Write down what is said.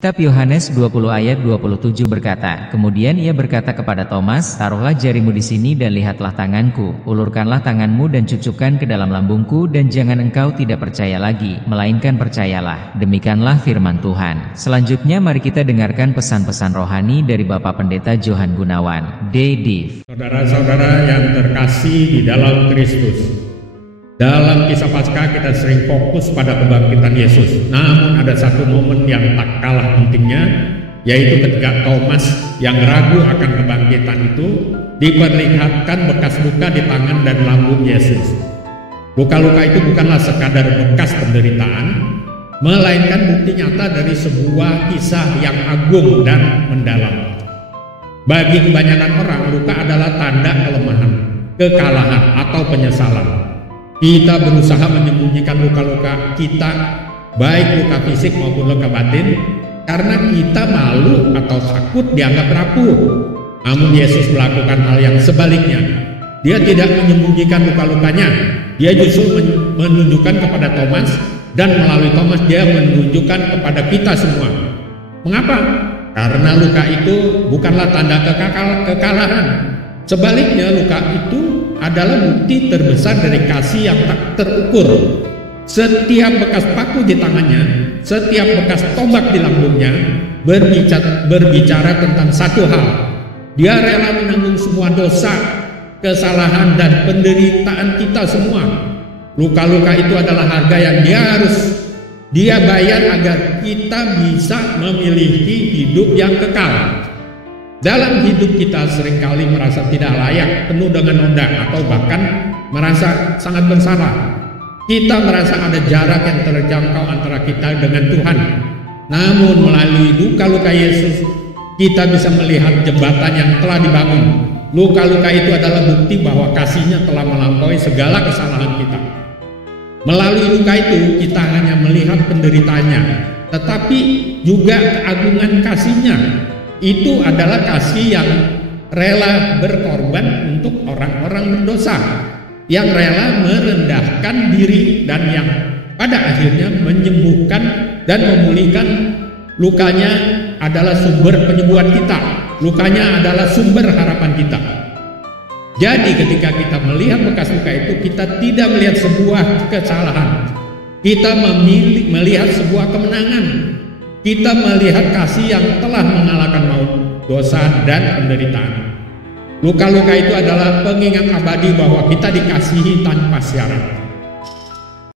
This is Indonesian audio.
Kitab Yohanes 20 ayat 27 berkata, kemudian ia berkata kepada Thomas, taruhlah jarimu di sini dan lihatlah tanganku, ulurkanlah tanganmu dan cucukkan ke dalam lambungku dan jangan engkau tidak percaya lagi, melainkan percayalah. Demikianlah firman Tuhan. Selanjutnya mari kita dengarkan pesan-pesan rohani dari Bapak Pendeta Johan Gunawan, D.Div. Saudara-saudara yang terkasih di dalam Kristus, dalam kisah Paskah kita sering fokus pada kebangkitan Yesus. Namun ada satu momen yang tak kalah pentingnya, yaitu ketika Thomas yang ragu akan kebangkitan itu diperlihatkan bekas luka di tangan dan lambung Yesus. Luka-luka itu bukanlah sekadar bekas penderitaan, melainkan bukti nyata dari sebuah kisah yang agung dan mendalam. Bagi kebanyakan orang, luka adalah tanda kelemahan, kekalahan, atau penyesalan. Kita berusaha menyembunyikan luka-luka kita, baik luka fisik maupun luka batin, karena kita malu atau takut dianggap rapuh. Namun Yesus melakukan hal yang sebaliknya. Dia tidak menyembunyikan luka-lukanya, dia justru menunjukkan kepada Thomas, dan melalui Thomas dia menunjukkan kepada kita semua. Mengapa? Karena luka itu bukanlah tanda kekalahan. Sebaliknya, luka itu adalah bukti terbesar dari kasih yang tak terukur. Setiap bekas paku di tangannya, setiap bekas tombak di lambungnya berbicara tentang satu hal. Dia rela menanggung semua dosa, kesalahan, dan penderitaan kita semua. Luka-luka itu adalah harga yang dia bayar agar kita bisa memiliki hidup yang kekal. Dalam hidup kita seringkali merasa tidak layak, penuh dengan noda, atau bahkan merasa sangat bersalah. Kita merasa ada jarak yang terjangkau antara kita dengan Tuhan. Namun melalui luka-luka Yesus, kita bisa melihat jembatan yang telah dibangun. Luka-luka itu adalah bukti bahwa kasih-Nya telah melampaui segala kesalahan kita. Melalui luka itu kita hanya melihat penderitaannya, tetapi juga keagungan kasih-Nya. Itu adalah kasih yang rela berkorban untuk orang-orang berdosa, yang rela merendahkan diri, dan yang pada akhirnya menyembuhkan dan memulihkan. Lukanya adalah sumber penyembuhan kita, lukanya adalah sumber harapan kita. Jadi ketika kita melihat bekas luka itu, kita tidak melihat sebuah kesalahan, kita melihat sebuah kemenangan. Kita melihat kasih yang telah mengalahkan maut, dosa, dan penderitaan. Luka-luka itu adalah pengingat abadi bahwa kita dikasihi tanpa syarat.